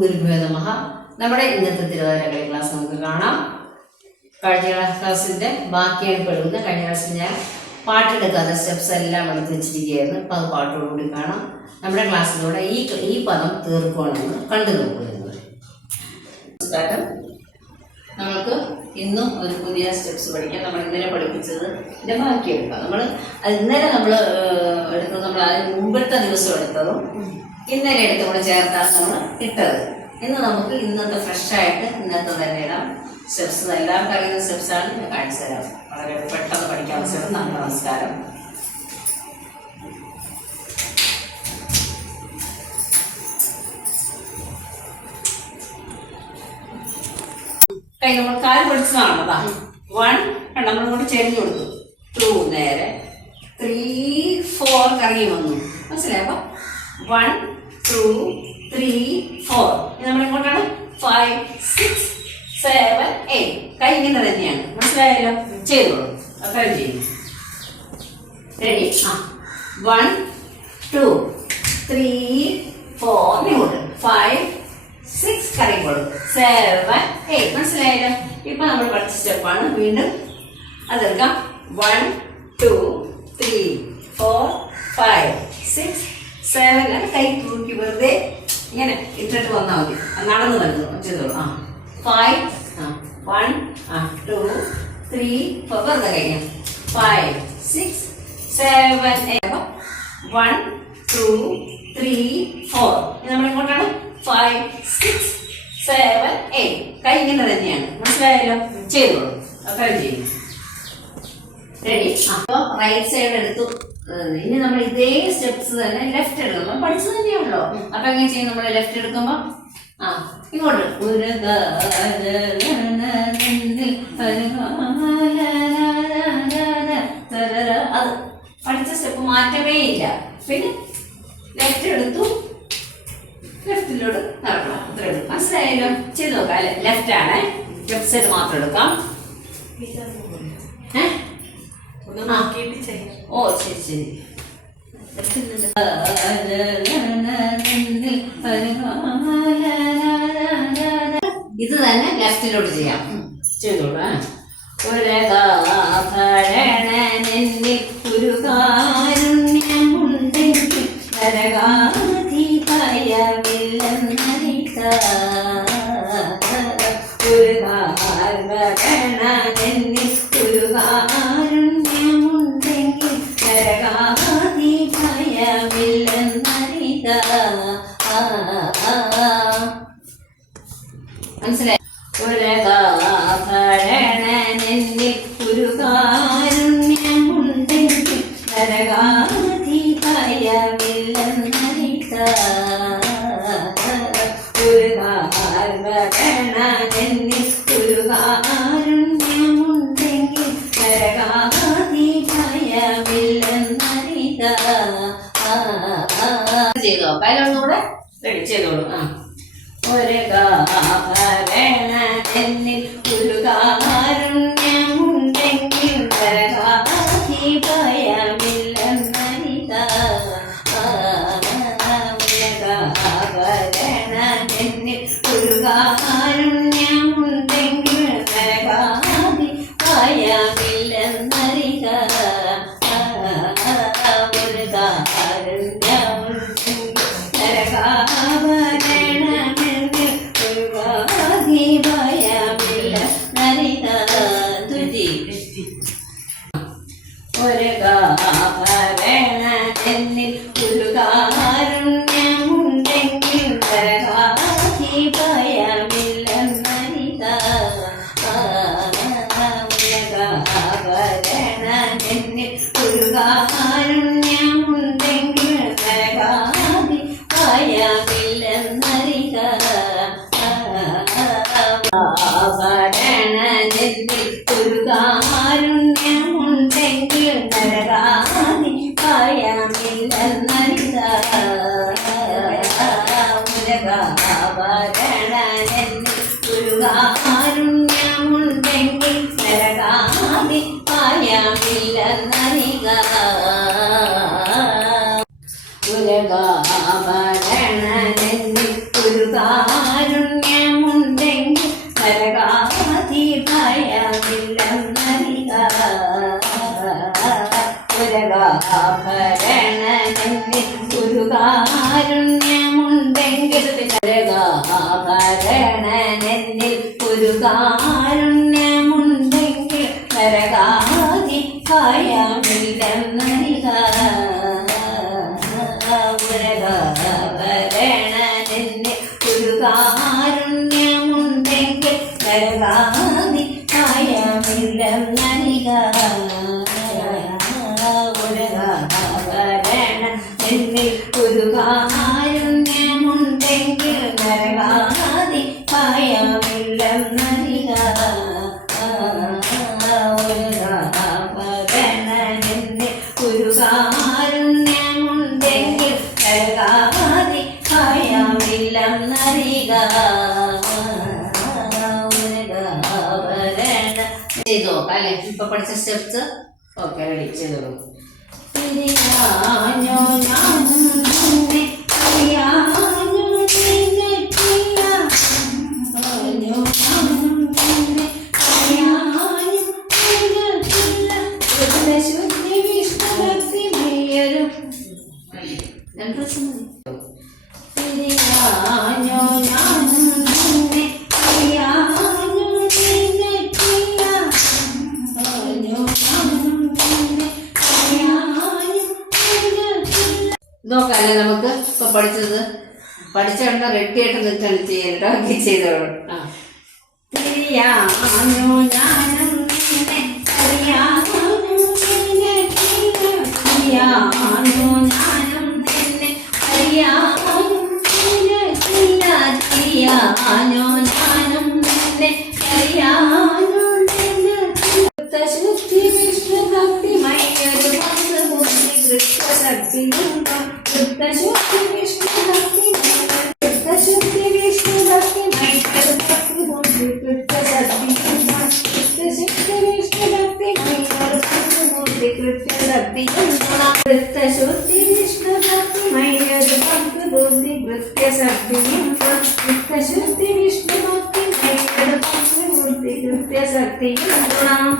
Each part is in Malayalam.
ഗുരുഭ്യോ നമഹ നമ്മുടെ ഇന്നത്തെ തിരുവാതിരക്കളി ക്ലാസ് നമുക്ക് കാണാം. കഴിഞ്ഞ ക്ലാസ്സിന്റെ ബാക്കിയാണ് പെടുന്നത് കഴിഞ്ഞ ക്ലാസ്സിൽ ഞാൻ പാട്ടെടുക്കാതെ സ്റ്റെപ്സ് എല്ലാം എടുത്ത് വെച്ചിരിക്കുകയായിരുന്നു. അപ്പം അത് പാട്ടോടുകൂടി കാണാം. നമ്മുടെ ക്ലാസ്സിലൂടെ ഈ ഈ പദം തീർക്കുകയാണെന്ന് കണ്ടു നമസ്കാരം നമുക്ക് ഇന്നും ഒരു പുതിയ സ്റ്റെപ്സ് പഠിക്കാം നമ്മൾ ഇന്നലെ പഠിപ്പിച്ചത് ഇതിന്റെ ബാക്കി എടുക്കാം നമ്മൾ ഇന്നലെ നമ്മൾ എടുത്തത് നമ്മൾ അതിന് മുമ്പത്തെ ദിവസം എടുത്തതും ഇന്നലെ എടുത്ത് കൂടെ ചേർത്താണ് നമ്മൾ ഇട്ടത്. ഇന്ന് നമുക്ക് ഇന്നത്തെ ഫ്രഷായിട്ട് ഇന്നത്തെ തന്നെ ഇടാം. സ്റ്റെപ്സ് എല്ലാവർക്കും അറിയുന്ന സ്റ്റെപ്സാണ് കാണിച്ചു തരാം. വളരെ പെട്ടെന്ന് പഠിക്കാൻ അവസരം നല്ല നമസ്കാരം. കൈ നമ്മൾ കാൽ പഠിച്ചതാണ് അതാ വൺ നമ്മൾ ഇങ്ങോട്ട് ചെരിഞ്ഞു കൊടുത്തു. ടു നേരെ. ത്രീ ഫോർ കറങ്ങി വന്നു. മനസ്സിലായി? അപ്പൊ വൺ ടു ത്രീ ഫോർ നമ്മൾ ഇങ്ങോട്ടാണ് ഫൈവ് സിക്സ് സെവൻ എയ്റ്റ് കൈ ഇങ്ങനെ തന്നെയാണ്. മനസ്സിലായല്ലോ? ചെയ്തോളൂ. അത്രയും ചെയ്യും? റെഡി ആ. വൺ ടു ത്രീ ഫോർ ഇങ്ങോട്ട്. ഫൈവ് സിക്സ് കറിക്കോളൂ സെവൻ എയ്റ്റ് മനസ്സിലായല്ലോ? ഇപ്പൊ നമ്മൾ പഠിച്ച സ്റ്റെപ്പാണ് വീണ്ടും അതെടുക്കാം. One two three four five six seven കൈ തൂക്കി വെറുതെ ഇങ്ങനെ ഇട്ടിട്ട് വന്നാൽ മതി. നടന്നു വരുന്നു. ചെയ്തോളൂ. ആ. Five one two three four വെറുതെ കഴിഞ്ഞു five six seven eight one two three four നമ്മൾ ഇങ്ങോട്ടാണ് ഫൈവ് സിക്സ് സെവൻ എയ്റ്റ് കൈ ഇങ്ങനെ തന്നെയാണ് മനസ്സിലായല്ലോ ചെയ്തോളൂ റെഡി അപ്പോൾ റൈറ്റ് സൈഡ് എടുത്തു ഇനി നമ്മൾ ഇതേ സ്റ്റെപ്സ് തന്നെ ലെഫ്റ്റ് എടുക്കും നമ്മൾ പഠിച്ചത് തന്നെയാണല്ലോ അപ്പൊ എങ്ങനെ ചെയ്യും നമ്മൾ ലെഫ്റ്റ് എടുക്കുമ്പോ ആ ഇങ്ങോട്ട് ഒരു അത് പഠിച്ച സ്റ്റെപ്പ് മാറ്റമേ ഇല്ല പിന്നെ ലെഫ്റ്റ് എടുത്തു ലെഫ്റ്റിലോട്ട് നടക്കണം. അത്ര എടുക്കും മനസ്സിലായല്ലോ? ചെയ്ത് നോക്കാം അല്ലെ? ലെഫ്റ്റ് ആണ്. ലെഫ്റ്റ് സൈഡ് മാത്രം എടുക്കാം. ഓ ശരി ശരി. ഇത് തന്നെ ലെഫ്റ്റിലോട്ട് ചെയ്യാം. ചെയ്തോളൂ ആ. ഉരകാഭരണനെന്നിൽ ഒരു കാരുണ്യമുണ്ടെങ്കിൽ നരകാധിപയമില്ലെന്നറിക ഒരു കാരണനെന്നിൽ ഒരു കാരുണ്യമുണ്ടെങ്കിൽ ചെയ്തോളൂ. ആ. ഒരു കാരണനിൽ ഒരു കാരുണ്യമുണ്ടെങ്കിൽ ഭയമില്ലെന്നരിത കാരുണ്യമുണ്ടെങ്കിൽ നരകാതി ഒരു കാഭരണമെന്നിൽ ഒരു കാരുണ്യമുണ്ടെങ്കിൽ നരകാധി ഭയമില്ല നരിക കാഭരണമെന്നിൽ ഒരു കാരുണ്യമുണ്ടെങ്കിൽ നരകാഭരണനെന്നിൽ ഗുരുകാരുണ്യമുണ്ടെങ്കിൽ കാരുണ്യമുണ്ടെങ്കിൽ നരകാഭരണനെന്നിൽ ഇപ്പൊ പഠിച്ച സ്റ്റെപ്സ് ഓക്കെ റെഡി ചെയ്തോളൂ. നിന്നെ പ്രിയ. നോക്കാല്ലേ നമുക്ക് ഇപ്പൊ പഠിച്ചത്? പഠിച്ചോണ്ട് റെഡി ആയിട്ട് നിൽക്കണം ചെയ്യട്ടോ ഓക്കെ ചെയ്തോളൂ ആ. തിരിയാഞ്ഞോ ഞാനും നിന്നെ അറിയാഞ്ഞോ തിരിയാഞ്ഞോ ഞാനും നിന്നെ അറിയാഞ്ഞോ നിന്നെ പ്രിയ. ശുദ്ധി വിഷ്ണു ഭക്തി മയൊരു പങ്ക് ബുദ്ധി കൃത്യശക്തിയുണ്ടോ ശുദ്ധശുദ്ധി വിഷ്ണു ഭക്തി ശുദ്ധശുദ്ധി വിഷ്ണു ഭക്തി മയൊരു പങ്ക് ബുദ്ധി കൃത്യശക്തിയുണ്ടോ ശുദ്ധശുദ്ധി വിഷ്ണു ഭക്തി മയൊരു പങ്ക് ബുദ്ധി കൃത്യശക്തിയുണ്ടോ വൃത്തശുദ്ധി വിഷ്ണു ഭക്തി മയൊരു പങ്ക് ബുദ്ധി കൃത്യശക്തിയുണ്ടോ വൃത്തശുദ്ധി വിഷ്ണു ഭക്തി മയൊരു പങ്ക് ബുദ്ധി കൃത്യശക്തിയുണ്ടോ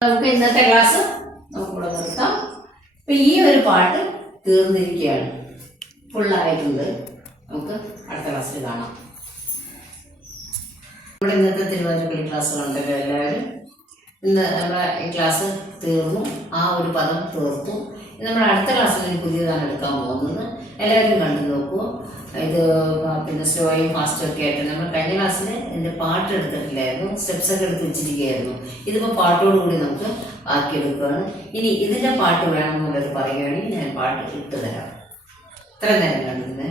നമുക്ക് ഇന്നത്തെ ക്ലാസ് നമുക്കിവിടെ നിർത്താം. അപ്പൊ ഈ ഒരു പാട്ട് തീർന്നിരിക്കുകയാണ്. ഫുള്ളായിട്ടുണ്ട് നമുക്ക് അടുത്ത ക്ലാസ്സിൽ കാണാം. നമ്മുടെ ഇന്നത്തെ തിരുവാതിരക്കളി ക്ലാസ് കണ്ടല്ലോ എല്ലാവരും. ഇന്ന് നമ്മുടെ ഈ ക്ലാസ് തീർന്നു. ആ ഒരു പദം തീർത്തു. നമ്മൾ അടുത്ത ക്ലാസ്സിൽ ഒരു പുതിയതാണ് എടുക്കാൻ പോകുന്നത്. എല്ലാവരും കണ്ടു നോക്കൂ. ഇത് പിന്നെ സ്ലോയും ഫാസ്റ്റും ഒക്കെ ആയിട്ട് നമ്മൾ കഴിഞ്ഞ ക്ലാസ്സിൽ ഇതിന്റെ പാട്ട് എടുത്തിട്ടില്ലായിരുന്നു. സ്റ്റെപ്സ് ഒക്കെ എടുത്ത് വെച്ചിരിക്കുകയായിരുന്നു. ഇതിപ്പോൾ പാട്ടോട് കൂടി നമുക്ക് ആക്കിയെടുക്കുകയാണ് ഇനി ഇതിന്റെ പാട്ട് വേണമെന്നുള്ളവർ പറയുകയാണെങ്കിൽ ഞാൻ പാട്ട് ഇട്ട് തരാം. ഇത്ര നേരം കണ്ടിരുന്നേ